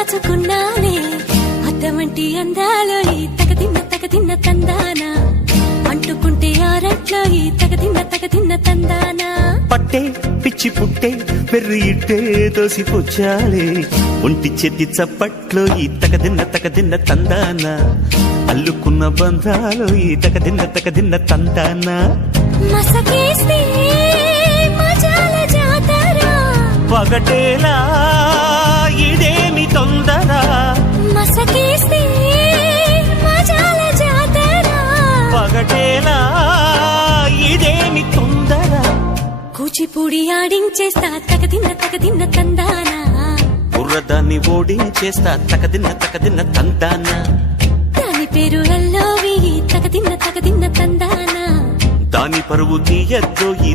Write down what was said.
దాచుకున్నానే అద్దమంటి అందాలో ఈ తగదిన్న తందానా అంటుకుంటే ఆరట్లో ఈ తగదిన్న తందానా పట్టే పిచ్చి పుట్టే పెర్రి ఇట్టే దోసిపుచ్చాలే ఒంటి చేతి చప్పట్లో ఈ తగదిన్న తందాన అల్లుకున్న బంధాలు ఈ తగదిన్న తందాన మసకేస్తే మజాల జాతర పగటేలా ఇదేమి తొందర మసకేస్తే మజాల జాతర పగటేలా ఇదేమి తొందర కూచిపూడి ఆడించేస్తా తగదిన్న తందానా బుర్రదాన్ని ఓడించేస్తా తగదిన్న తందాన దాని పేరు ఎల్లోవి తగదిన్న తందానా దాని పరువు తీయద్దో ఈ